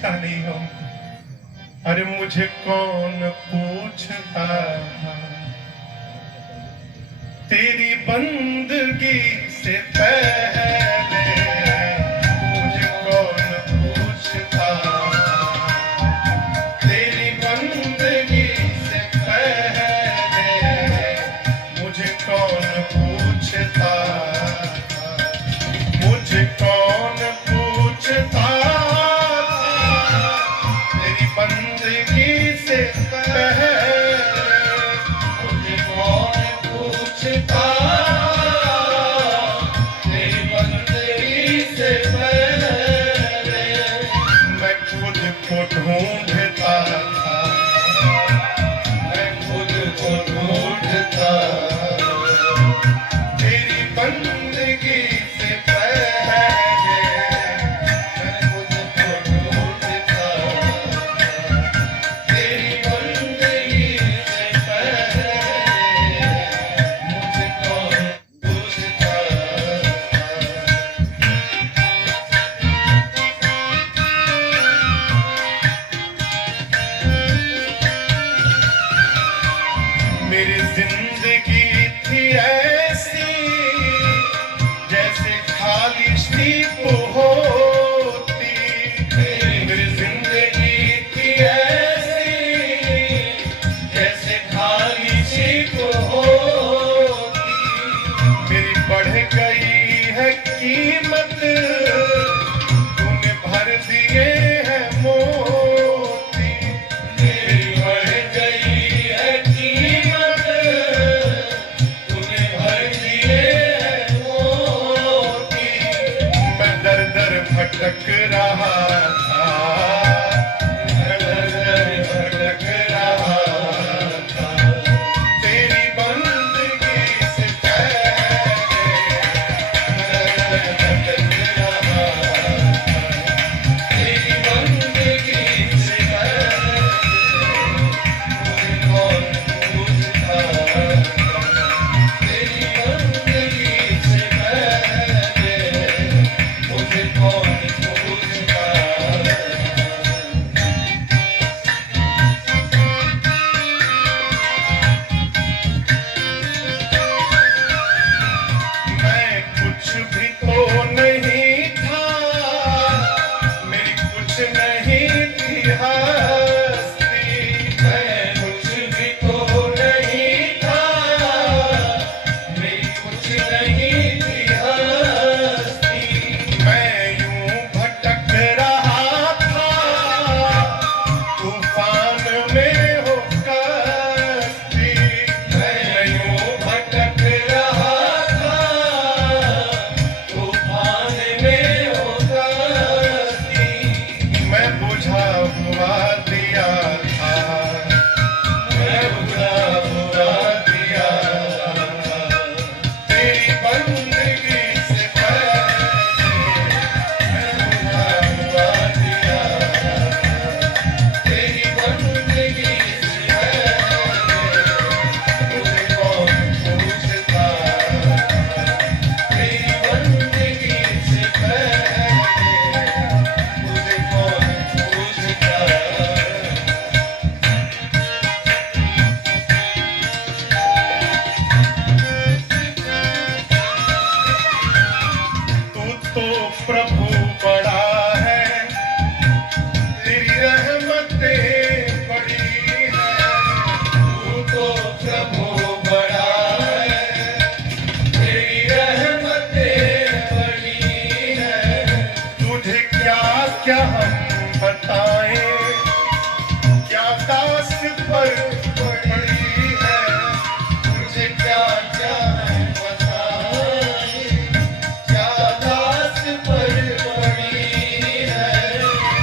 पूछता नहीं हो। अरे मुझे कौन पूछता, तेरी बंदगी से पहले मुझे कौन पूछता, तेरी बंदगी से पहले मुझे कौन पूछता, मुझे कौन पूछता, तेरी बंदगी से पहले मुझे कौन पूछता, तेरी बंदगी से पहले मैं खुद को ढूंढता था, मैं खुद को ढूंढता, तेरी बंदगी से पहले मैं खुद को ढूंढता, तेरी बंदगी से पहले मुझे कौन पूछता। मेरी जिंदगी थी ऐसी जैसे खाली शीप होती, मेरी जिंदगी थी ऐसी जैसे खाली शीप होती, मेरी बढ़ गई है कीमत, तूने भर दिए हैं मोती, मेरी बढ़ गई है कीमत, तूने भर दिए हैं मोती, मैं दर दर भटक रहा था, मैं दर दर भटक रहा था, तेरी बंदगी से पहले मैं दर दर भटक रहा था, तेरी बंदगी से पहले मुझे कौन पूछता, तेरी बंदगी से पहले मुझे कौन पूछता। मैं कुछ भी तो नहीं था, मेरी कुछ नहीं थी हस्ती, मैं कुछ भी तो नहीं था, मेरी कुछ नहीं थी हस्ती, मैं यूं भटक रहा था, तूफान में हो कश्ती, मैं यूं भटक रहा था, तूफान में हो कश्ती, मैं बुझा हुआ दिया था, मैं बुझा हुआ दिया था, तेरी बंदगी से पहले मैं बुझा हुआ दिया था, तेरी बंदगी से पहले मुझे कौन पूछता, तेरी बंदगी से पहले मुझे कौन पूछता। तू तो प्रभु बड़ा है, तेरी रहमतें बड़ी है, तू तो प्रभु बड़ा है, तेरी रहमतें बड़ी है, तुझे क्या क्या हम बताएं, क्या दास पर पड़ी है, तुझे क्या क्या हम बताएं, क्या दास पर पड़ी है,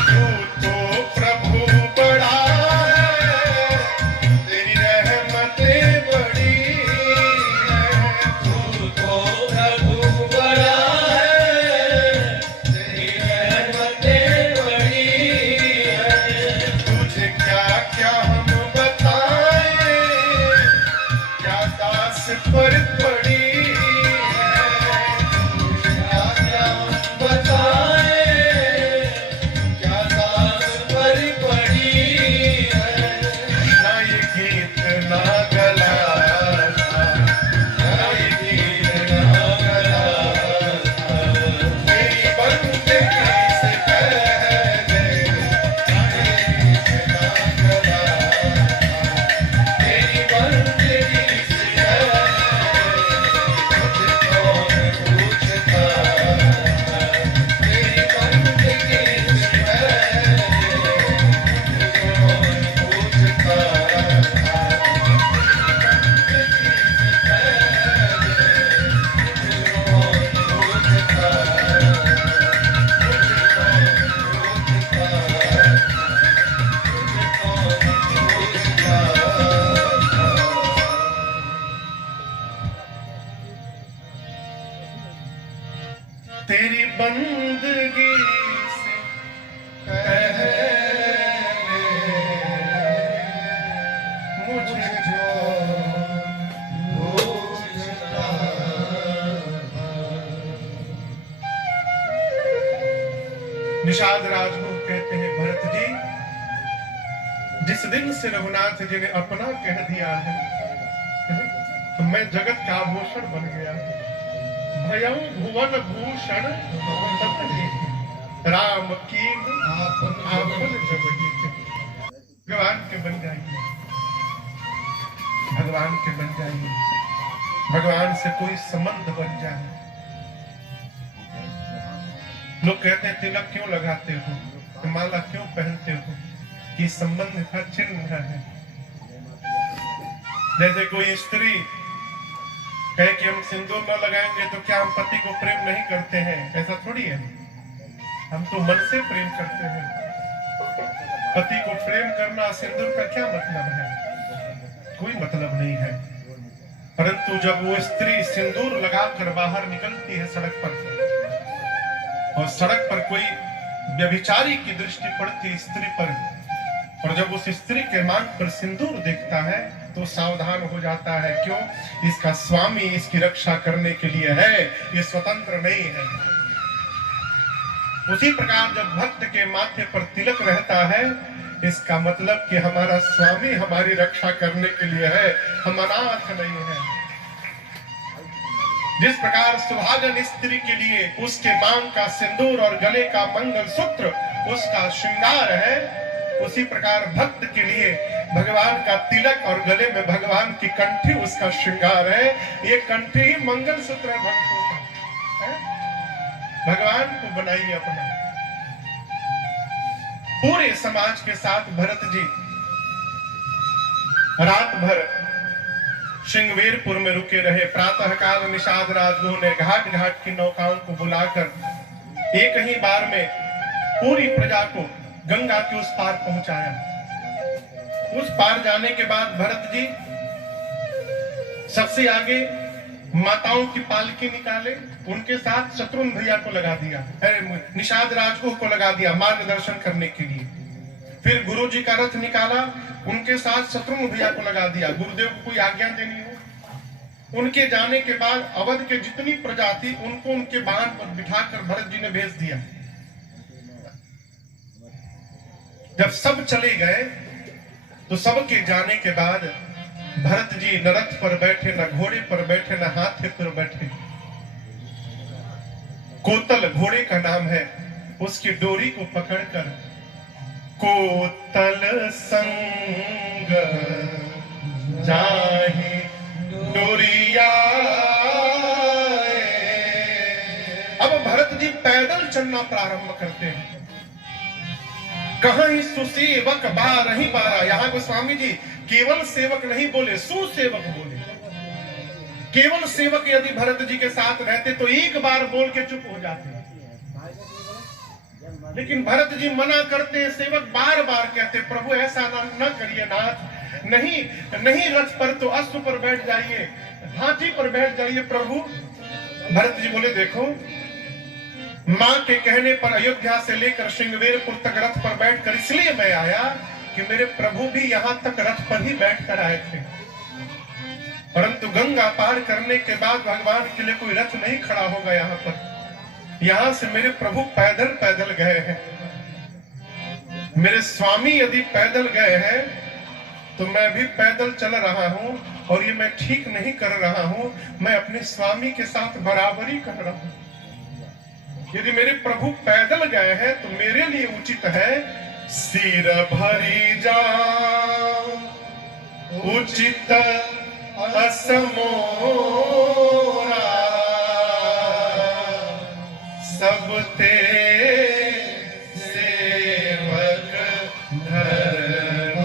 तू तो प्रभु बड़ा है, तेरी रहमतें बड़ी है, तू तो प्रभु बड़ा है, तेरी रहमतें बड़ी कहते हैं भरत जी, जिस दिन से रघुनाथ जी ने अपना कह दिया है, तो मैं जगत का आभूषण बन गया। भयं भुवन भूषण राम की आपन जबही। भगवान के बन जाइए, भगवान के बन जाइए, भगवान से कोई संबंध बन जाए। लोग कहते हैं तिलक क्यों लगाते हो, माला क्यों पहनते हो, कि संबंध का चिन्ह है। जैसे कोई स्त्री कहे कि हम सिंदूर न लगाएंगे तो क्या हम पति को प्रेम नहीं करते हैं? ऐसा थोड़ी है, हम तो मन से प्रेम करते हैं। पति को प्रेम करना सिंदूर का क्या मतलब है? कोई मतलब नहीं है। परंतु जब वो स्त्री सिंदूर लगाकर बाहर निकलती है सड़क पर, और सड़क पर कोई व्यभिचारी की दृष्टि पड़ती स्त्री पर, और जब उस स्त्री के मांग पर सिंदूर देखता है तो सावधान हो जाता है। क्यों? इसका स्वामी इसकी रक्षा करने के लिए है, ये स्वतंत्र नहीं है। उसी प्रकार जब भक्त के माथे पर तिलक रहता है, इसका मतलब कि हमारा स्वामी हमारी रक्षा करने के लिए है, हम अनाथ नहीं है। जिस प्रकार सुहागन स्त्री के लिए उसके मांग का सिंदूर और गले का मंगलसूत्र उसका श्रृंगार है, उसी प्रकार भक्त के लिए भगवान का तिलक और गले में भगवान की कंठी उसका श्रृंगार है। ये कंठी ही मंगलसूत्र है भक्तों का। भगवान को बनाइए अपना। पूरे समाज के साथ भरत जी रात भर श्रृंगवेरपुर में रुके रहे। प्रातः काल निषाद राजगुरु ने घाट घाट की नौकाओं को बुलाकर एक ही बार में पूरी प्रजा को गंगा के उस पार पहुंचाया। उस पार जाने के बाद भरत जी सबसे आगे माताओं की पालकी निकाले, उनके साथ शत्रुघ्न भैया को लगा दिया, निषाद राजगुरु को लगा दिया मार्गदर्शन करने के लिए। फिर गुरु जी का रथ निकाला, उनके साथ शत्रुघ्न भैया को लगा दिया, गुरुदेव को कोई आज्ञा देनी हो। उनके जाने के बाद अवध के जितनी प्रजा थी उनको उनके वाहन पर बिठाकर भरत जी ने भेज दिया। जब सब चले गए तो सबके जाने के बाद भरत जी न रथ पर बैठे, न घोड़े पर बैठे, न हाथी पर बैठे। कोतल घोड़े का नाम है, उसकी डोरी को पकड़कर कोतल संग जाहि डोरिया। अब भरत जी पैदल चलना प्रारंभ करते हैं। कहां ही सुसेवक बार ही बारा। यहाँ को स्वामी जी केवल सेवक नहीं बोले, सुसेवक बोले। केवल सेवक यदि भरत जी के साथ रहते तो एक बार बोल के चुप हो जाते, लेकिन भरत जी मना करते। सेवक बार बार कहते, प्रभु ऐसा न करिए नाथ, नहीं नहीं, रथ पर तो अश्व पर बैठ जाइए, हाथी पर बैठ जाइए प्रभु। भरत जी बोले, देखो मां के कहने पर अयोध्या से लेकर श्रृंगवेरपुर तक रथ पर बैठकर इसलिए मैं आया कि मेरे प्रभु भी यहां तक रथ पर ही बैठकर आए थे। परंतु गंगा पार करने के बाद भगवान के लिए कोई रथ नहीं खड़ा होगा यहाँ पर। यहां से मेरे प्रभु पैदल पैदल गए हैं। मेरे स्वामी यदि पैदल गए हैं तो मैं भी पैदल चल रहा हूं, और ये मैं ठीक नहीं कर रहा हूं, मैं अपने स्वामी के साथ बराबरी कर रहा हूं। यदि मेरे प्रभु पैदल गए हैं तो मेरे लिए उचित है सिर भरी जा उचित असमोरा, सब ते सेवक धर्म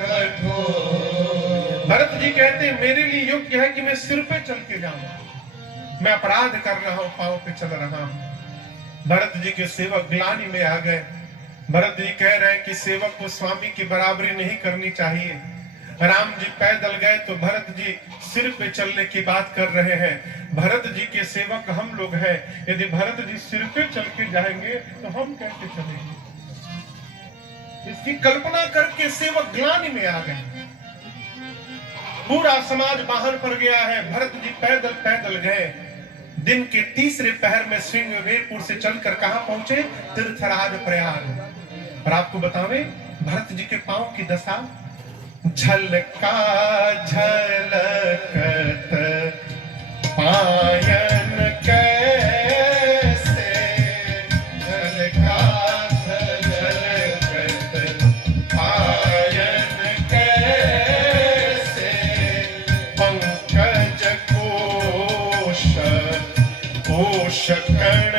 कठोर। भरत जी कहते मेरे लिए योग्य है कि मैं सिर पे चल के जाऊं। मैं अपराध कर रहा हूं, पांव पे चल रहा हूं। भरत जी के सेवक ग्लानि में आ गए। भरत जी कह रहे हैं कि सेवक को स्वामी की बराबरी नहीं करनी चाहिए। राम जी पैदल गए तो भरत जी सिर पे चलने की बात कर रहे हैं। भरत जी के सेवक हम लोग हैं, यदि भरत जी सिर पे चल के जाएंगे तो हम कैसे चलेंगे? इसकी कल्पना करके सेवक ग्लानि में आ गए। पूरा समाज बाहर पर गया है, भरत जी पैदल पैदल गए। दिन के तीसरे पहर में श्रृंगवेरपुर से चलकर कहां पहुंचे? तीर्थराज प्रयाग। और आपको बतावे भरत जी के पांव की दशा, झलका झलकत पायन कैसे, झलका झलकत पायन कैसे, पंकज कोश कोश कण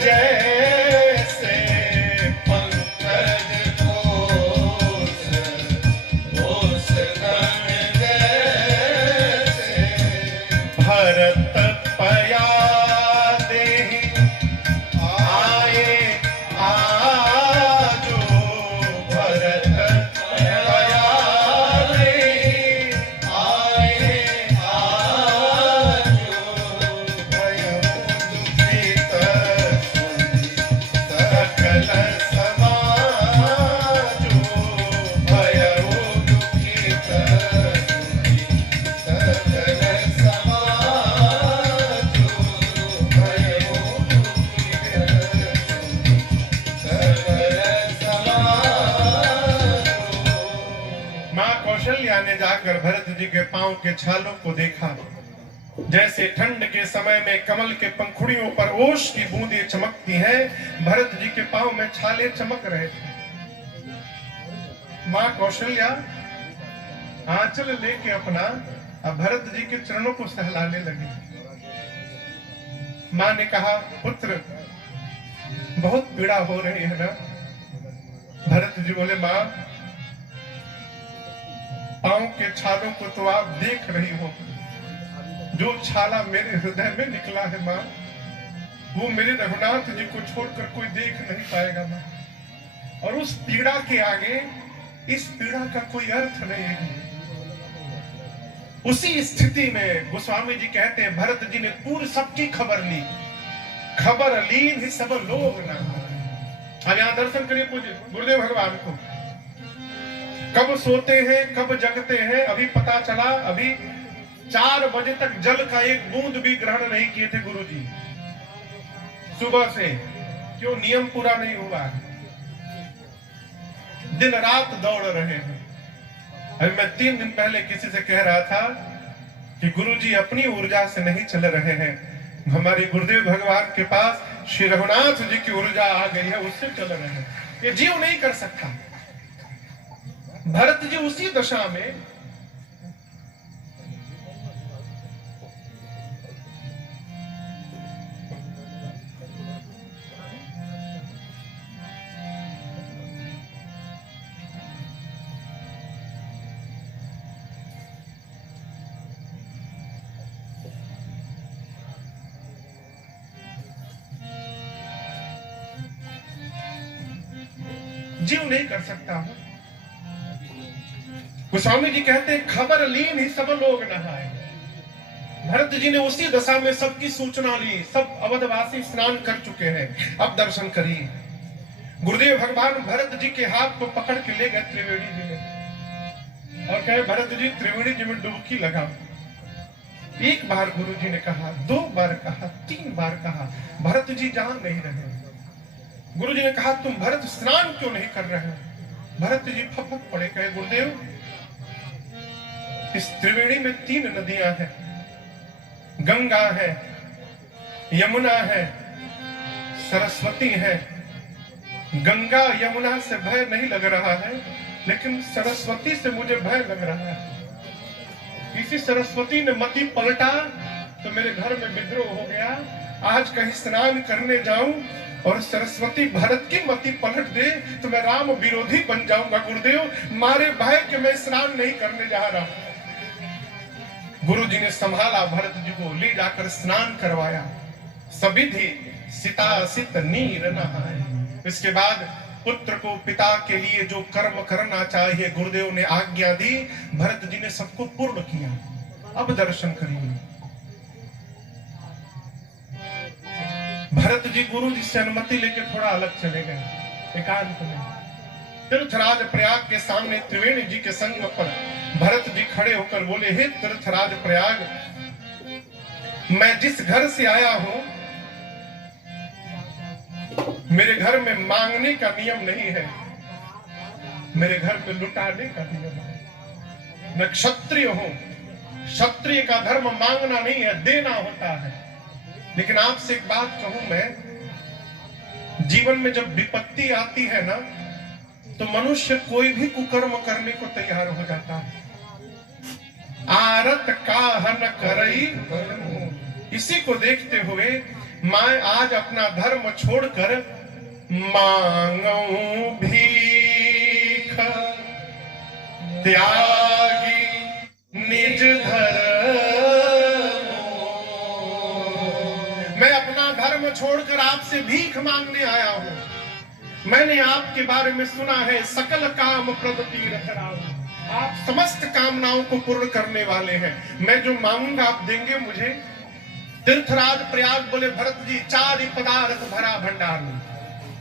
जैसे, पंकज कोश कोश कण जैसे, भरत पया देहि आए आजो, भरत पया देहि आए आजो, भयउ दुखित सकल समाजो, भयउ दुखित सकल समाजो, भयउ दुखित सकल समाजो। मां कौशल्या ने जाकर भरत जी के पांव के छालों को देखा, जैसे ठंड के समय में कमल के पंखुड़ियों पर ओश की बूंदें चमकती हैं, भरत जी के पांव में छाले चमक रहे थे। मां कौशल्या आंचल लेके अपना अब भरत जी के चरणों को सहलाने लगी। मां ने कहा, पुत्र बहुत पीड़ा हो रही है ना? भरत जी बोले, मां पांव के छालों को तो आप देख रही हो, जो छाला मेरे हृदय में निकला है मां, वो मेरे रघुनाथ जी को छोड़कर कोई देख नहीं पाएगा मां। और उस पीड़ा के आगे इस पीड़ा का कोई अर्थ नहीं है। उसी स्थिति में गोस्वामी जी कहते हैं, भरत जी ने पूरी सबकी खबर ली, खबर लीन ही सब लोग ना। अब यहां दर्शन करिए पूज्य गुरुदेव भगवान को। कब सोते हैं कब जगते हैं अभी पता चला। अभी 4 बजे तक जल का एक बूंद भी ग्रहण नहीं किए थे गुरुजी सुबह से। क्यों? नियम पूरा नहीं हुआ, दिन रात दौड़ रहे हैं। अभी मैं 3 दिन पहले किसी से कह रहा था कि गुरुजी अपनी ऊर्जा से नहीं चल रहे हैं, हमारे गुरुदेव भगवान के पास श्री रघुनाथ जी की ऊर्जा आ गई है, उससे चल रहे हैं। ये जीव नहीं कर सकता। भरत जी उसी दशा में जीव नहीं कर सकता हूं। गोस्वामी जी कहते हैं, खबर लीन ही सब लोग नहाए। भरत जी ने उसी दशा में सबकी सूचना ली। सब अवधवासी स्नान कर चुके हैं, अब दर्शन करिए। गुरुदेव भगवान भरत जी के हाथ को पकड़ के ले गए त्रिवेणी जी में और कहे, भरत जी त्रिवेणी जी में डुबकी लगाओ। 1 बार गुरु जी ने कहा, 2 बार कहा, 3 बार कहा, भरत जी जा नहीं रहे। गुरु जी ने कहा, तुम भरत स्नान क्यों नहीं कर रहे हो? भरत जी फपक पड़े, कहे, गुरुदेव इस त्रिवेणी में 3 नदियां हैं, गंगा है, यमुना है, सरस्वती है। गंगा यमुना से भय नहीं लग रहा है, लेकिन सरस्वती से मुझे भय लग रहा है। किसी सरस्वती ने मति पलटा तो मेरे घर में विद्रोह हो गया। आज कहीं स्नान करने जाऊं और सरस्वती भरत की मति पलट दे तो मैं राम विरोधी बन जाऊंगा। गुरुदेव मारे भय के मैं स्नान नहीं करने जा रहा। गुरु जी ने संभाला, भरत जी को ले जाकर स्नान करवाया। सविधि सीता सित नीर नहाए। इसके बाद पुत्र को पिता के लिए जो कर्म करना चाहिए गुरुदेव ने आज्ञा दी, भरत जी ने सबको पूर्ण किया। अब दर्शन करिए। भरत जी गुरु जी से अनुमति लेके थोड़ा अलग चले गए, एकांत में। तीर्थराज प्रयाग के सामने त्रिवेणी जी के संग पर भरत जी खड़े होकर बोले, हे तीर्थराज प्रयाग, मैं जिस घर से आया हूं, मेरे घर में मांगने का नियम नहीं है, मेरे घर में लुटाने का नियम है। मैं क्षत्रिय हूं, क्षत्रिय का धर्म मांगना नहीं है, देना होता है। लेकिन आपसे एक बात कहूं मैं, जीवन में जब विपत्ति आती है ना, तो मनुष्य कोई भी कुकर्म करने को तैयार हो जाता है। आरत काहन करई, इसी को देखते हुए मैं आज अपना धर्म छोड़कर मांगू भीख, त्यागी निज धर्म। मैं अपना धर्म छोड़कर आपसे भीख मांगने आया हूं। मैंने आपके बारे में सुना है, सकल काम प्रद तीरथ राम, आप समस्त कामनाओं को पूर्ण करने वाले हैं। मैं जो मांगूंगा आप देंगे मुझे। तीर्थराज प्रयाग बोले, भरत जी 4 पदार्थ भरा भंडार में,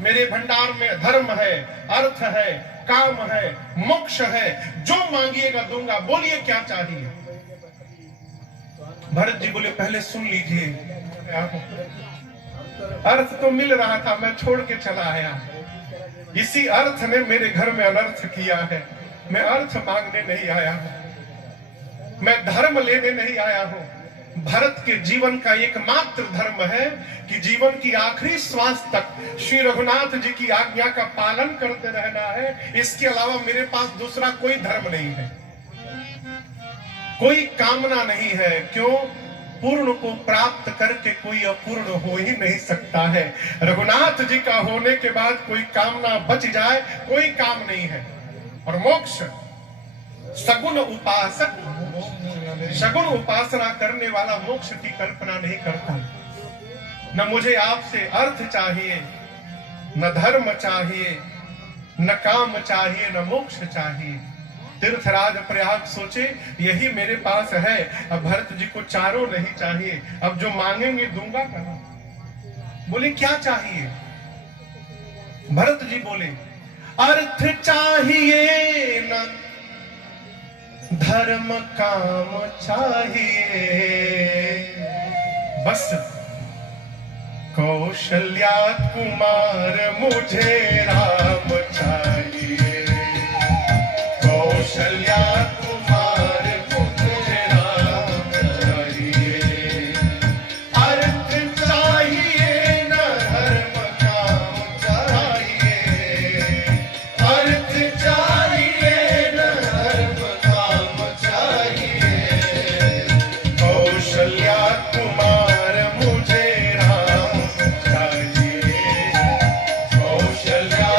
मेरे भंडार में धर्म है, अर्थ है, काम है, मोक्ष है, जो मांगिएगा दूंगा, बोलिए क्या चाहिए। भरत जी बोले, पहले सुन लीजिए, अर्थ तो मिल रहा था, मैं छोड़ के चला आया, इसी अर्थ ने मेरे घर में अनर्थ किया है। मैं अर्थ मांगने नहीं आया हूं, मैं धर्म लेने नहीं आया हूं। भरत के जीवन का एकमात्र धर्म है कि जीवन की आखिरी श्वास तक श्री रघुनाथ जी की आज्ञा का पालन करते रहना है। इसके अलावा मेरे पास दूसरा कोई धर्म नहीं है, कोई कामना नहीं है। क्यों? पूर्ण को प्राप्त करके कोई अपूर्ण हो ही नहीं सकता है। रघुनाथ जी का होने के बाद कोई कामना बच जाए, कोई काम नहीं है। और मोक्ष, सगुण उपासक, सगुण उपासना करने वाला मोक्ष की कल्पना नहीं करता। न मुझे आपसे अर्थ चाहिए, न धर्म चाहिए, न काम चाहिए, न मोक्ष चाहिए। तीर्थराज प्रयाग सोचे, यही मेरे पास है। अब भरत जी को चारों नहीं चाहिए, अब जो मांगेंगे दूंगा कहां। बोले क्या चाहिए? भरत जी बोले, अर्थ चाहिए न धर्म काम चाहिए, बस कौशल्या कुमार मुझे राम चाहिए। कौशल्या कुमार मुझे राम चाहिए। अर्थ चाहिए न धर्म काम चाहिए, अर्थ चाहिए न धर्म काम चाहिए। कौशल्या कुमार मुझे राम चाहिए। कौशल्या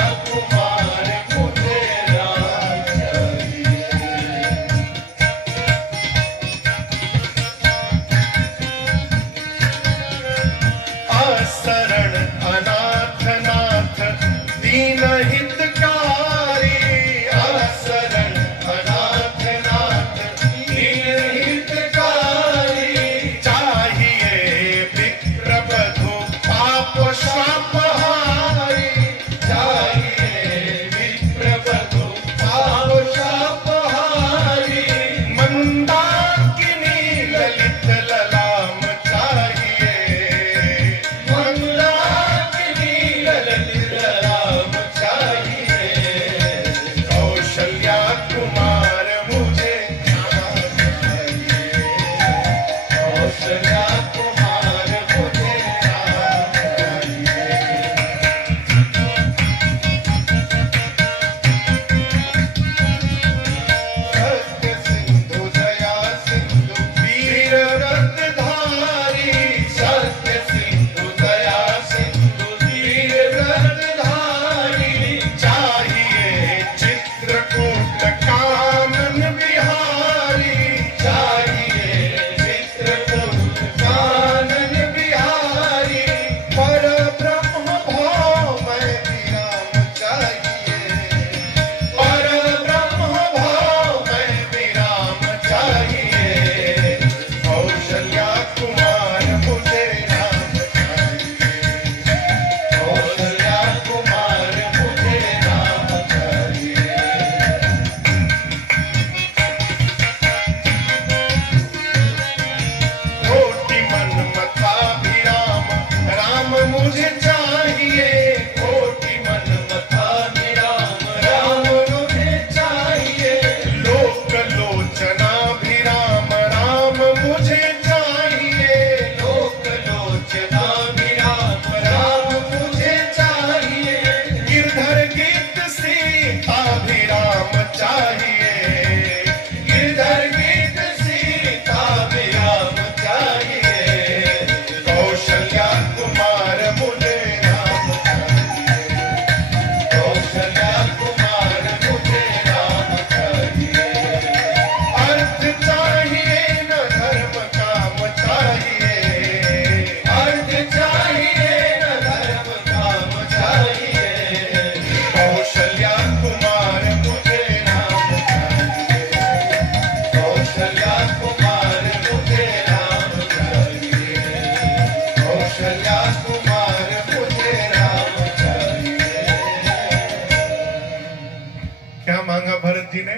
मांगा भरत जी ने?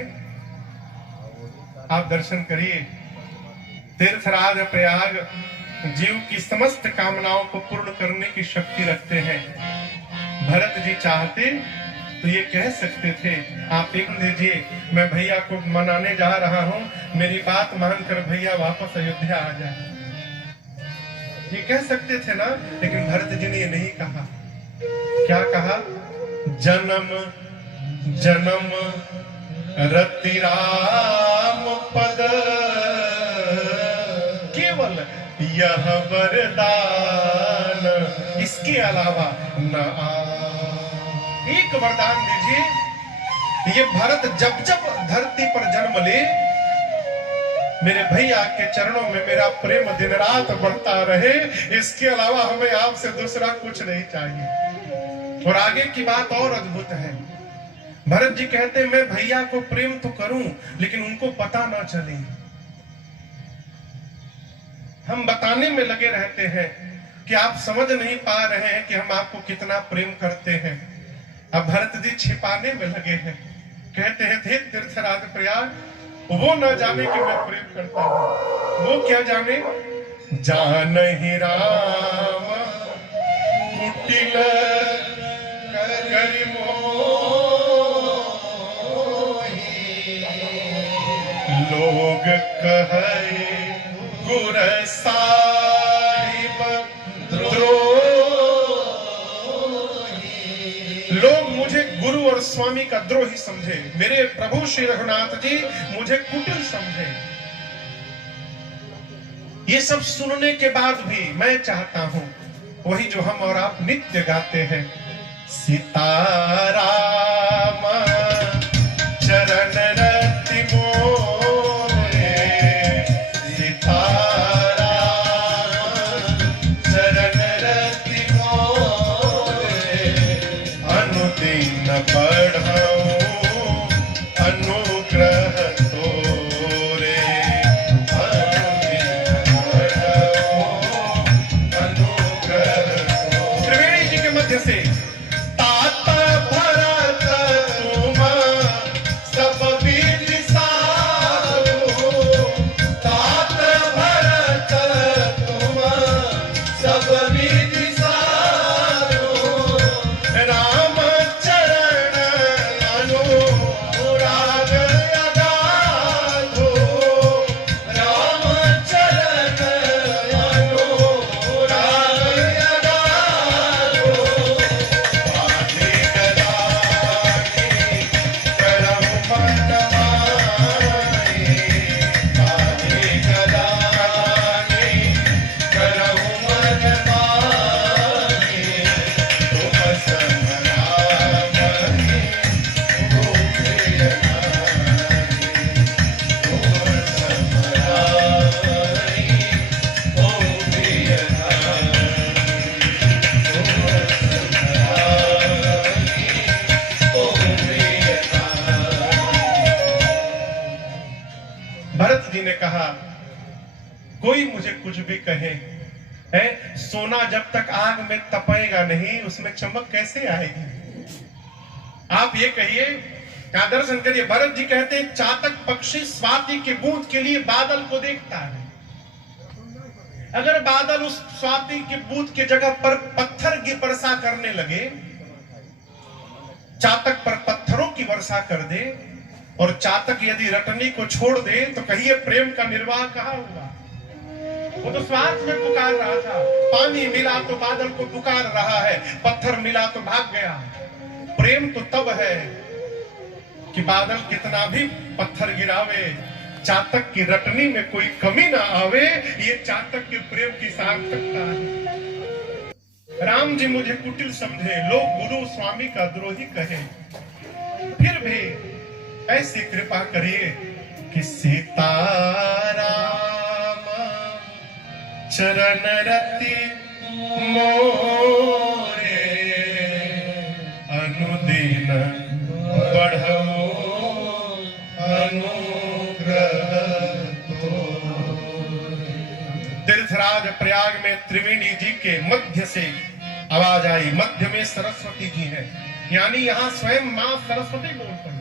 आप दर्शन करिए। तीर्थराज प्रयाग जीव की समस्त कामनाओं को पूर्ण करने की शक्ति रखते हैं। भरत जी चाहते तो ये कह सकते थे, आप एक दीजिए, मैं भैया को मनाने जा रहा हूं, मेरी बात मानकर भैया वापस अयोध्या आ जाए, ये कह सकते थे ना। लेकिन भरत जी ने ये नहीं कहा। क्या कहा? जन्म जन्म रति राम पद, केवल यह वरदान, इसके अलावा न एक वरदान दीजिए। ये भरत जब जब धरती पर जन्म ले, मेरे भैया के चरणों में मेरा प्रेम दिन रात बढ़ता रहे, इसके अलावा हमें आपसे दूसरा कुछ नहीं चाहिए। और आगे की बात और अद्भुत है। भरत जी कहते हैं, मैं भैया को प्रेम तो करूं, लेकिन उनको पता ना चले। हम बताने में लगे रहते हैं कि आप समझ नहीं पा रहे हैं कि हम आपको कितना प्रेम करते हैं। अब भरत जी छिपाने में लगे हैं। कहते हैं, थे तीर्थराज प्रयाग, वो न जाने कि मैं प्रेम करता हूं। वो क्या जाने? जान ही राम कुटिल करि लोग कहे गुर साहिब द्रोही। लोग मुझे गुरु और स्वामी का द्रोही समझे, मेरे प्रभु श्री रघुनाथ जी मुझे कुटिल समझे। ये सब सुनने के बाद भी मैं चाहता हूं वही जो हम और आप नित्य गाते हैं, सीताराम चरण रति मोरे, सीताराम चरण रति मोरे, अनुदिन बढ़ाऊं अनुग्रह तोरे, अनुदिन बढ़ाऊं अनुग्रह तोरे। त्रिवेणी जी के मध्य से भरत जी ने कहा, कोई मुझे कुछ भी कहे, है सोना जब तक आग में तपेगा नहीं, उसमें चमक कैसे आएगी? आप ये कहिए, क्या दर्शन करिए। भरत जी कहते हैं, चातक पक्षी स्वाति के बूंद के लिए बादल को देखता है। अगर बादल उस स्वाति के बूंद के जगह पर पत्थर की वर्षा करने लगे, चातक पर पत्थरों की वर्षा कर दे, और चातक यदि रटनी को छोड़ दे, तो कहिए प्रेम का निर्वाह कहाँ होगा? वो तो स्वार्थ में पुकार रहा था। पानी मिला तो बादल को पुकार रहा है, पत्थर मिला तो भाग गया। प्रेम तो तब है कि बादल कितना भी पत्थर गिरावे, चातक की रटनी में कोई कमी ना आवे। ये चातक के प्रेम की सार्थकता है। राम जी मुझे कुटिल समझे, लोग गुरु स्वामी का द्रोही कहे, फिर भी ऐसी कृपा करिए कि सीताराम चरण रति मोरे, अनुदिन बढ़ो अनुग्रह तोरे। तीर्थराज प्रयाग में त्रिवेणी जी के मध्य से आवाज आई। मध्य में सरस्वती जी है, यानी यहाँ स्वयं मां सरस्वती बोल पड़ी।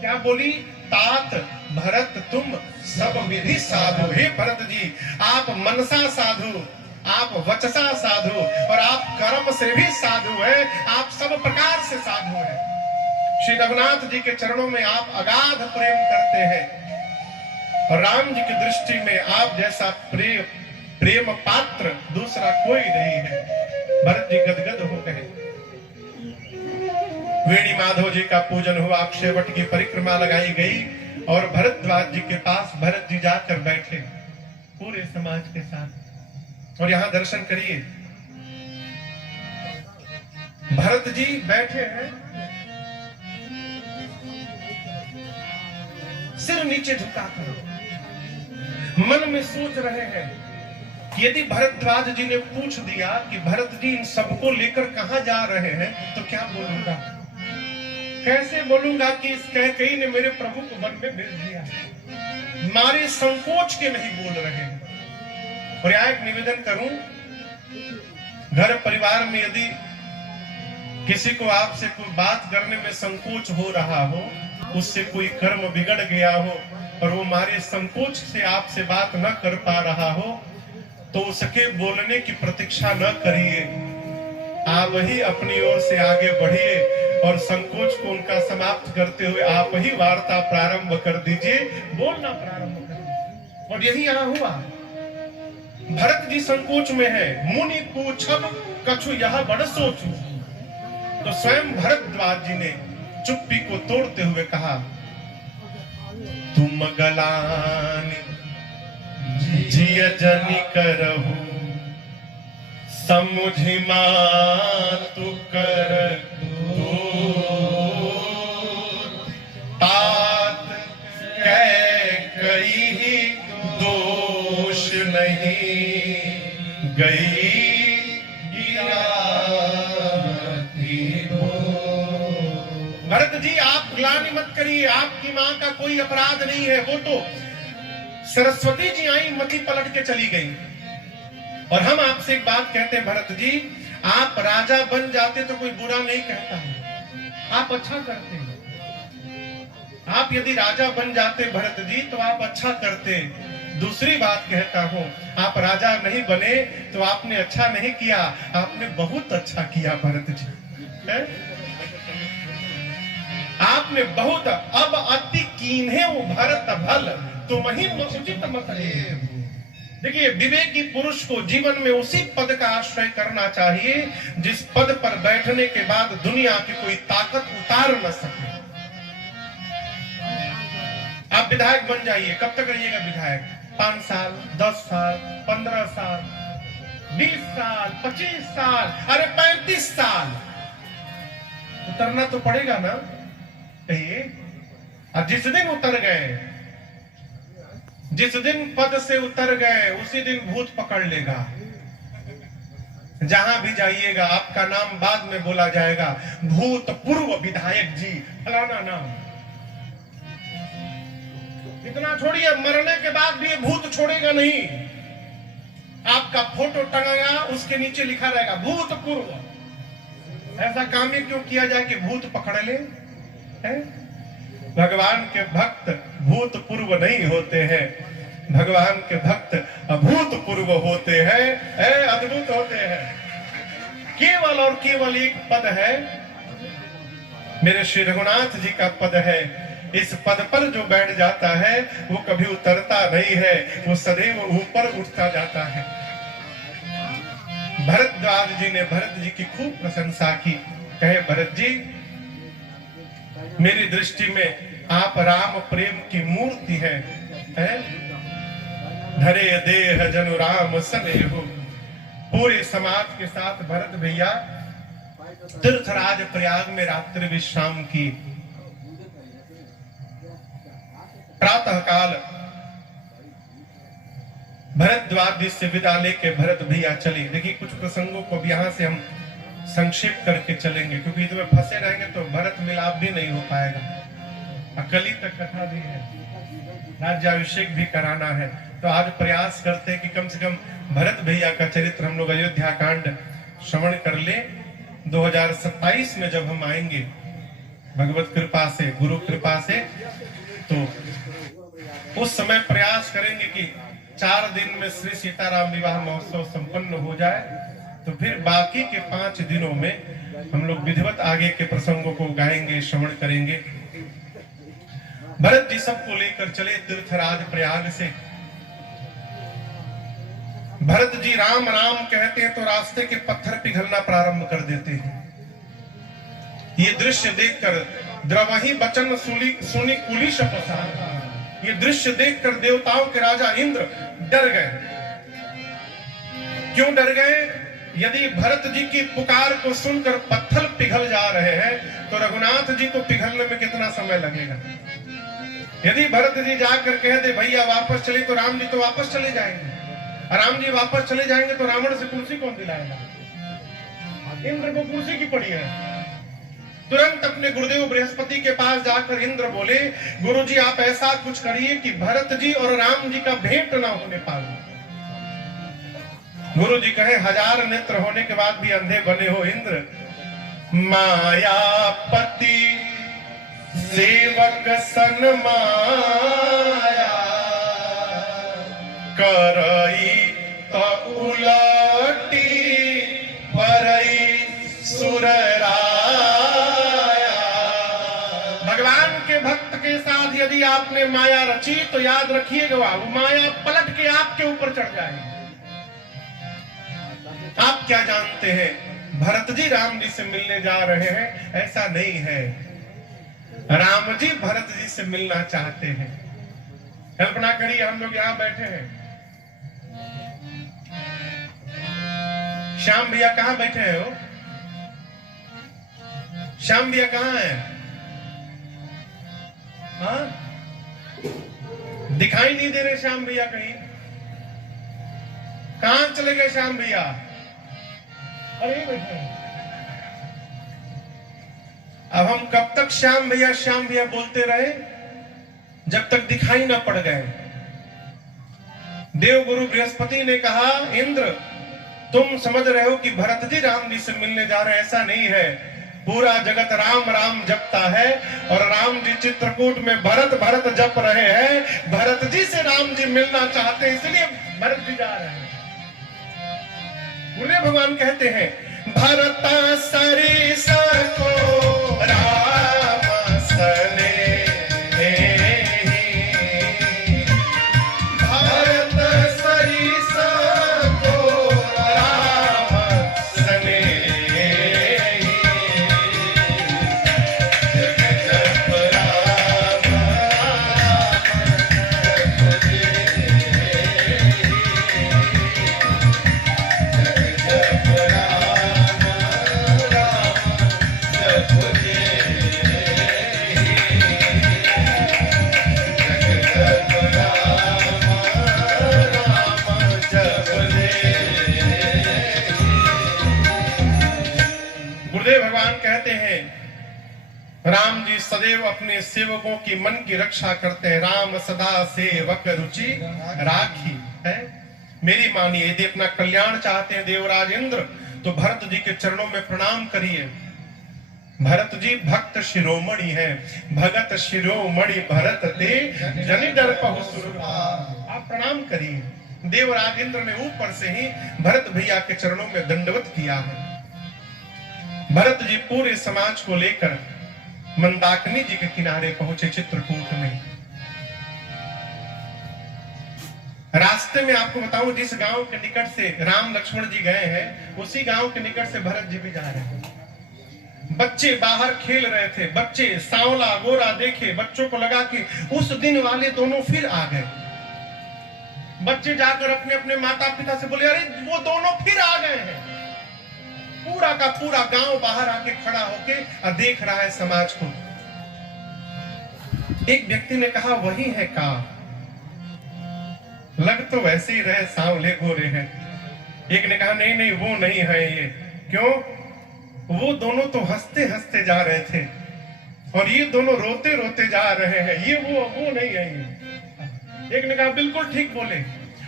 क्या बोली? तात भरत तुम सब विधि साधु। हे भरत जी, आप मनसा साधु, आप वचसा साधु और आप कर्म से भी साधु है, आप सब प्रकार से साधु है। श्री रघुनाथ जी के चरणों में आप अगाध प्रेम करते हैं और राम जी की दृष्टि में आप जैसा प्रेम पात्र दूसरा कोई नहीं है। भरत जी गदगद हो गए। वेणी माधव जी का पूजन हुआ, अक्षय वट की परिक्रमा लगाई गई और भरद्वाज जी के पास भरत जी जाकर बैठे पूरे समाज के साथ। और यहां दर्शन करिए, भरत जी बैठे हैं, सिर नीचे झुकाकर मन में सोच रहे हैं कि यदि भरद्वाज जी ने पूछ दिया कि भरत जी इन सबको लेकर कहां जा रहे हैं तो क्या बोलूंगा, कैसे बोलूंगा कि इस कैकेयी ने मेरे प्रभु को वन में भेज दिया। मारे संकोच के नहीं बोल रहे हैं। और यहाँ एक निवेदन करूं, घर परिवार में यदि किसी को आपसे कोई बात करने में संकोच हो रहा हो, उससे कोई कर्म बिगड़ गया हो और वो मारे संकोच से आपसे बात न कर पा रहा हो, तो उसके बोलने की प्रतीक्षा न करिए, आप ही अपनी ओर से आगे बढ़िए और संकोच को उनका समाप्त करते हुए आप ही वार्ता प्रारंभ कर दीजिए, बोलना प्रारंभ कर दीजिए। और यही यहां हुआ। भरत जी संकोच में है, मुनि पूछब कछु यह बड़ सोचू। तो स्वयं भरद्वाज जी ने चुप्पी को तोड़ते हुए कहा, तुम गलानी जिय जनि करहु समुझि मातु कर तात कैकेयी दोष नहीं गई भरत जी, आप ग्लानि मत करिए, आपकी मां का कोई अपराध नहीं है। वो तो सरस्वती जी आई, मति पलट के चली गई। और हम आपसे एक बात कहते हैं भरत जी, आप राजा बन जाते तो कोई बुरा नहीं कहता है, आप अच्छा करते हैं। आप यदि राजा बन जाते भरत जी तो आप अच्छा करते। दूसरी बात कहता हूं, आप राजा नहीं बने तो आपने अच्छा नहीं किया, आपने बहुत अच्छा किया भरत जी, है? आपने बहुत। अब अति कीन्हे भरत भल तुम ही उचित मत रे। देखिए, विवेकी पुरुष को जीवन में उसी पद का आश्रय करना चाहिए जिस पद पर बैठने के बाद दुनिया की कोई ताकत उतार न सके। आप विधायक बन जाइए, कब तक रहिएगा विधायक? 5 साल, 10 साल, 15 साल, 20 साल, 25 साल, अरे 35 साल उतरना तो पड़ेगा ना। और जिस दिन उतर गए, जिस दिन पद से उतर गए, उसी दिन भूत पकड़ लेगा। जहां भी जाइएगा आपका नाम बाद में बोला जाएगा, भूतपूर्व विधायक जी फलाना नाम। इतना छोड़िए, मरने के बाद भी ये भूत छोड़ेगा नहीं। आपका फोटो टंगाया, उसके नीचे लिखा रहेगा भूतपूर्व। ऐसा काम ही क्यों किया जाए कि भूत पकड़ ले? है? भगवान के भक्त भूतपूर्व नहीं होते हैं, भगवान के भक्त अभूतपूर्व होते हैं, अद्भुत होते हैं। केवल और केवल एक पद है, मेरे श्री रघुनाथ जी का पद है। इस पद पर जो बैठ जाता है वो कभी उतरता नहीं है, वो सदैव ऊपर उठता जाता है। भरद्वाज जी ने भरत जी की खूब प्रशंसा की। कहे, भरत जी, मेरी दृष्टि में आप राम प्रेम की मूर्ति है? धरे देह जनु राम सनेहु। पूरे समाज के साथ भरत भैया तीर्थराज प्रयाग में रात्रि विश्राम की। प्रातः काल भरद्वाज से विदा लेके भरत भैया चले। देखिए, कुछ प्रसंगों को भी यहां से हम संक्षेप करके चलेंगे, क्योंकि इसमें फंसे रहेंगे तो भरत मिलाप भी नहीं हो पाएगा। कली तक कथा भी है, राज्याभिषेक भी कराना है। तो आज प्रयास करते हैं कि कम से कम भरत भैया का चरित्र हम लोग अयोध्या कांड श्रवण कर ले। 2027 में जब हम आएंगे भगवत कृपा से, गुरु कृपा से। तो उस समय प्रयास करेंगे कि 4 दिन में श्री सीताराम विवाह महोत्सव संपन्न हो जाए, तो फिर बाकी के 5 दिनों में हम लोग विधिवत आगे के प्रसंगों को गाएंगे, श्रवण करेंगे। भरत जी सबको लेकर चले तीर्थराज प्रयाग से। भरत जी राम राम कहते हैं तो रास्ते के पत्थर पिघलना प्रारंभ कर देते हैं। ये दृश्य देखकर द्रवही बचन सुनी कुली शपथ, ये दृश्य देखकर देवताओं के राजा इंद्र डर गए। क्यों डर गए? यदि भरत जी की पुकार को सुनकर पत्थर पिघल जा रहे हैं तो रघुनाथ जी को पिघलने में कितना समय लगेगा। यदि भरत जी जाकर कह दे भैया वापस चले, तो राम जी तो वापस चले जाएंगे। राम जी वापस चले जाएंगे तो रावण से कुर्सी कौन दिलाएगा? इंद्र को कुर्सी की पड़ी है। तुरंत अपने गुरुदेव बृहस्पति के पास जाकर इंद्र बोले, गुरुजी आप ऐसा कुछ करिए कि भरत जी और राम जी का भेंट ना होने पाए। गुरु जी कहे 1000 नेत्र होने के बाद भी अंधे बने हो इंद्र। मायापति सेवक सन माया करई तो उलटी परई सुरराया। भगवान के भक्त के साथ यदि आपने माया रची तो याद रखिएगा वो माया पलट के आपके ऊपर चढ़ जाएगी। आप क्या जानते हैं भरत जी राम जी से मिलने जा रहे हैं? ऐसा नहीं है, राम जी भरत जी से मिलना चाहते हैं। कल्पना करिए हम लोग यहां बैठे हैं, श्याम भैया कहां बैठे हैं? वो श्याम भैया कहां है? हाँ? दिखाई नहीं दे रहे श्याम भैया, कहीं कहां चले गए श्याम भैया? अरे बैठे हैं। अब हम कब तक श्याम भैया बोलते रहे जब तक दिखाई ना पड़ गए। देव गुरु बृहस्पति ने कहा इंद्र तुम समझ रहे हो कि भरत जी राम जी से मिलने जा रहे हैं, ऐसा नहीं है। पूरा जगत राम राम जपता है और राम जी चित्रकूट में भरत भरत जप रहे हैं। भरत जी से राम जी मिलना चाहते हैं, इसलिए भरत जी जा रहे हैं। गुरुदेव भगवान कहते हैं भरता सरिस को राम सने, राम जी सदैव अपने सेवकों की मन की रक्षा करते हैं। राम सदा सेवक रुचि राखी है। मेरी मानिए यदि अपना कल्याण चाहते हैं देवराज इंद्र तो भरत जी के चरणों में प्रणाम करिए। भरत जी भक्त शिरोमणि है, भगत शिरोमणि भरत ते जनि डर पहु सुरभा। आप प्रणाम करिए। देवराज इंद्र ने ऊपर से ही भरत भैया के चरणों में दंडवत किया है। भरत जी पूरे समाज को लेकर मंदाकिनी जी के किनारे पहुंचे चित्रकूट में। रास्ते में आपको बताऊं जिस गांव के निकट से राम लक्ष्मण जी गए हैं उसी गांव के निकट से भरत जी भी जा रहे हैं। बच्चे बाहर खेल रहे थे, बच्चे सांवला गोरा देखे, बच्चों को लगा कि उस दिन वाले दोनों फिर आ गए। बच्चे जाकर अपने अपने माता पिता से बोले अरे वो दोनों फिर आ गए हैं। पूरा का पूरा गांव बाहर आके खड़ा होके और देख रहा है समाज को। एक व्यक्ति ने कहा वही है का, लग तो वैसे ही रहे, सांवले गोरे हैं। एक ने कहा नहीं नहीं वो नहीं है ये। क्यों? वो दोनों तो हंसते हंसते जा रहे थे और ये दोनों रोते रोते जा रहे हैं, ये वो नहीं है ये। एक ने कहा बिल्कुल ठीक बोले,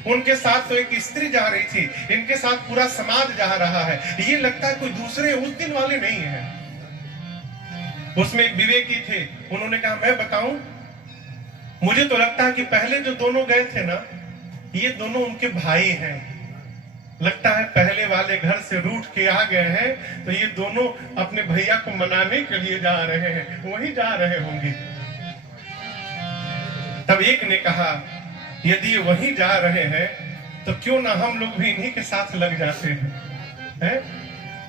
उनके साथ तो एक स्त्री जा रही थी, इनके साथ पूरा समाज जा रहा है, ये लगता है कोई दूसरे उस दिन वाले नहीं है। उसमें एक विवेकी थे, उन्होंने कहा मैं बताऊं, मुझे तो लगता है कि पहले जो दोनों गए थे ना, ये दोनों उनके भाई हैं। लगता है पहले वाले घर से रूठ के आ गए हैं, तो ये दोनों अपने भैया को मनाने के लिए जा रहे हैं, वही जा रहे होंगे। तब एक ने कहा यदि ये वही जा रहे हैं तो क्यों ना हम लोग भी इन्हीं के साथ लग जाते हैं?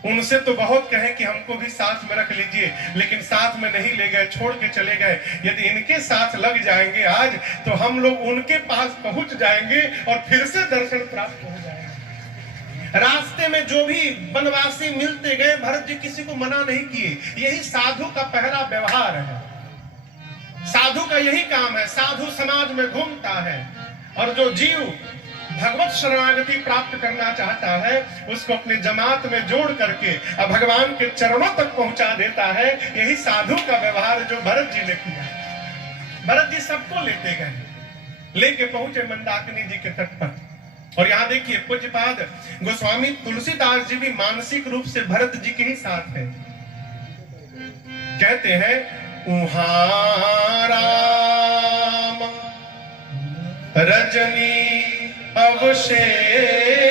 उनसे तो बहुत कहे कि हमको भी साथ में रख लीजिए, लेकिन साथ में नहीं ले गए, छोड़ के चले गए। यदि इनके साथ लग जाएंगे आज, तो हम लोग उनके पास पहुंच जाएंगे और फिर से दर्शन प्राप्त हो जाएगा। रास्ते में जो भी वनवासी मिलते गए, भरत जी किसी को मना नहीं किए। यही साधु का पहला व्यवहार है, साधु का यही काम है। साधु समाज में घूमता है, और जो जीव भगवत शरणागति प्राप्त करना चाहता है, उसको अपने जमात में जोड़ करके अब भगवान के चरणों तक पहुंचा देता है। यही साधु का व्यवहार जो भरत जी ने किया। भरत जी सबको लेते गए, लेके पहुंचे मंदाकिनी जी के तट पर। और यहाँ देखिए पूज्यपाद गोस्वामी तुलसीदास जी भी मानसिक रूप से भरत जी के ही साथ है। कहते हैं उहाँ राम रजनी अवशेषा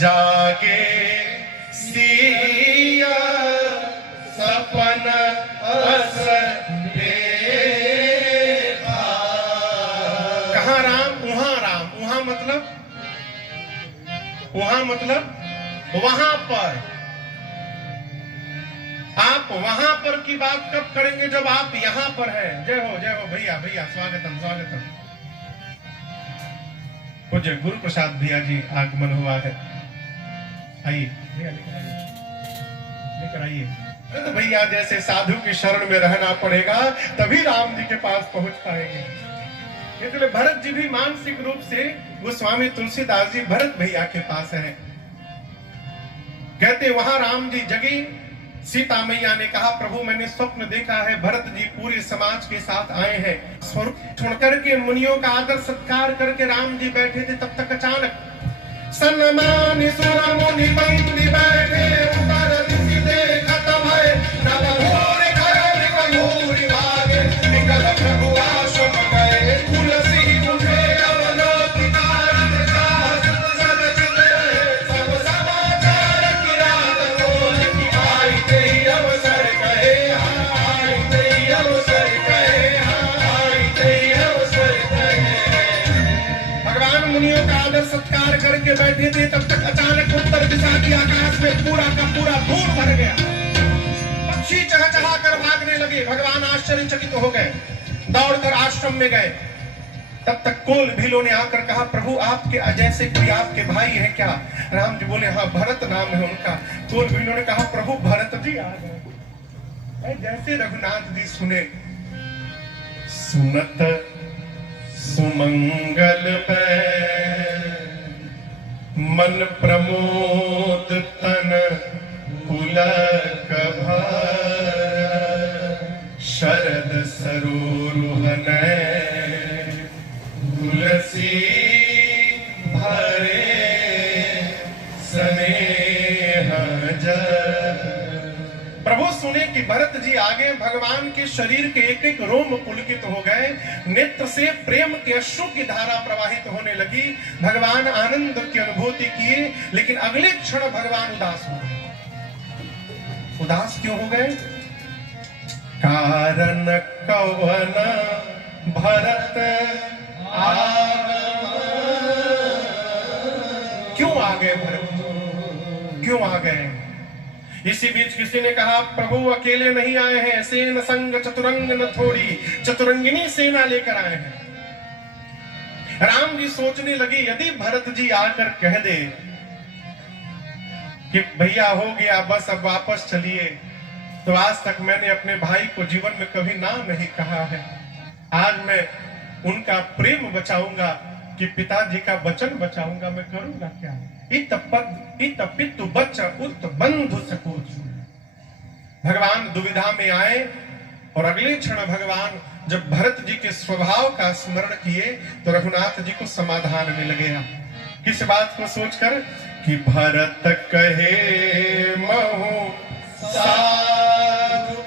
जागे सिया सपन अस देखा। कहाँ राम? उहाँ राम। उहाँ मतलब वहां पर। आप वहां पर की बात कब करेंगे? जब आप यहां पर हैं। जय हो भैया, भैया स्वागतम स्वागतम। पूज्य गुरु प्रसाद भैया जी आगमन हुआ है, आइए भैया लेकर आइए। तो भैया जैसे साधु की शरण में रहना पड़ेगा, तभी राम जी के पास पहुंच पाएंगे। इसलिए भरत जी भी मानसिक रूप से गोस्वामी तुलसीदास जी भरत भैया के पास है। कहते वहां राम जी जगी। सीता मैया ने कहा प्रभु मैंने स्वप्न देखा है, भरत जी पूरे समाज के साथ आए हैं। स्वरूप छोड़कर के मुनियों का आदर सत्कार करके राम जी बैठे थे, तब तक अचानक सन्मान सुर मुनि पंक्ति बैठे ऊपर ऋषि देखत भय नभ घोर खगन खगोर भागे निकल प्रभु आश्रम गए तुलसी मुझे अवलोकितार साहस सदचित सब समाचार की रात खोल की आई तेरी अवसर कहे आई तेरी अवसर कहे आई तेरी अवसर कहे। भगवान मुनियों का आदर सत्कार करके बैठे थे, तब तक अचानक उत्तर दिशा की आकाश में पूरा का पूरा धूल भर गया। पक्षी चहचहा कर भागने लगे। भगवान आश्चर्यचकित हो गए, दौड़कर आश्रम में गए। तब तक कोल भीलों ने आकर कहा प्रभु आपके जैसे कोई आपके भाई है क्या? राम जी बोले हाँ भरत नाम है उनका। कोल भीलों ने कहा प्रभु भरत जी आ गए। जैसे रघुनाथ जी सुने, सुनत सुमंगल मन प्रमोद तन पुलक शरद सरोरुहन तुलसी भरे स्नेह प्रभु सुने कि भरत जी आगे। भगवान के शरीर के एक एक रोम पुलकित हो गए, नेत्र से प्रेम के अश्रु की धारा प्रवाहित होने लगी। भगवान आनंद की अनुभूति किए, लेकिन अगले क्षण भगवान उदास हो गए। उदास क्यों हो गए? कारण कवन भरत क्यों आ गए? भरत क्यों आ गए? इसी बीच किसी ने कहा प्रभु अकेले नहीं आए हैं, सेन संग चतुरंग न थोड़ी, चतुरंगिनी सेना लेकर आए हैं। राम जी सोचने लगे यदि भरत जी आकर कह दे कि भैया हो गया बस अब वापस चलिए, तो आज तक मैंने अपने भाई को जीवन में कभी ना नहीं कहा है। आज मैं उनका प्रेम बचाऊंगा कि पिताजी का वचन बचाऊंगा, मैं करूंगा क्या? इत पितु बच्चा उत बंधु सकोच। भगवान दुविधा में आए, और अगले क्षण भगवान जब भरत जी के स्वभाव का स्मरण किए तो रघुनाथ जी को समाधान मिल गया। किस बात को सोचकर कि भरत कहे महु साधु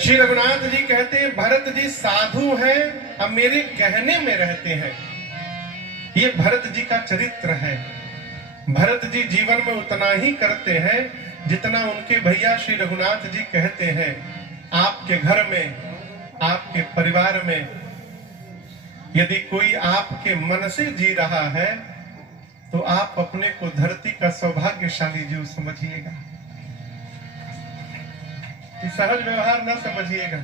श्री रघुनाथ जी कहते हैं भरत जी साधु हैं, अब मेरे कहने में रहते हैं। ये भरत जी का चरित्र है। भरत जी जीवन में उतना ही करते हैं जितना उनके भैया श्री रघुनाथ जी कहते हैं। आपके घर में, आपके परिवार में यदि कोई आपके मन से जी रहा है तो आप अपने को धरती का सौभाग्यशाली जीव समझिएगा, सहज व्यवहार न समझिएगा।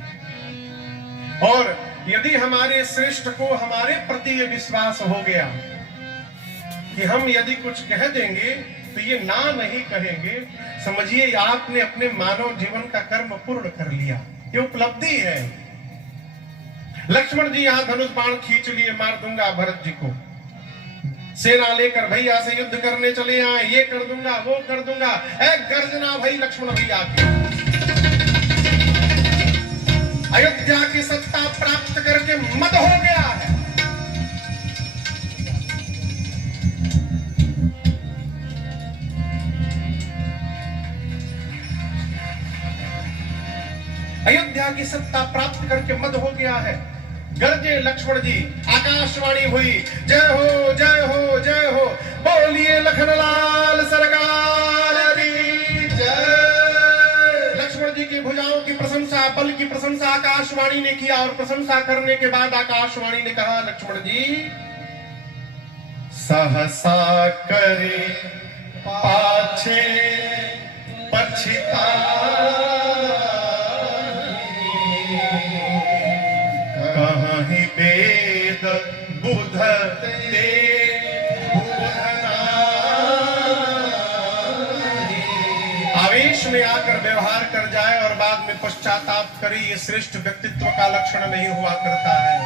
और यदि हमारे श्रेष्ठ को हमारे प्रति ये विश्वास हो गया कि हम यदि कुछ कह देंगे तो ये ना नहीं कहेंगे, समझिए आपने अपने मानव जीवन का कर्म पूर्ण कर लिया। ये उपलब्धि है। लक्ष्मण जी यहां धनुष बाण खींच लिए, मार दूंगा भरत जी को। सेना लेकर भैया से युद्ध करने चले आए, ये कर दूंगा वो कर दूंगा। एक गर्जना भाई लक्ष्मण भैया की। अयोध्या की सत्ता प्राप्त करके मद हो गया है। अयोध्या की सत्ता प्राप्त करके मद हो गया है। गरजे लक्ष्मण जी, आकाशवाणी हुई, जय हो जय हो जय हो, बोलिए लखनलाल सरकार की जय। लक्ष्मण जी की भुजाओं की प्रशंसा, बल की प्रशंसा आकाशवाणी ने किया और प्रशंसा करने के बाद आकाशवाणी ने कहा, लक्ष्मण जी सहसा करे पाछे पछिता कहीं वेद बुध ते आवेश में आकर व्यवहार कर जाए और बाद में पश्चाताप करे, ये श्रेष्ठ व्यक्तित्व का लक्षण नहीं हुआ करता है।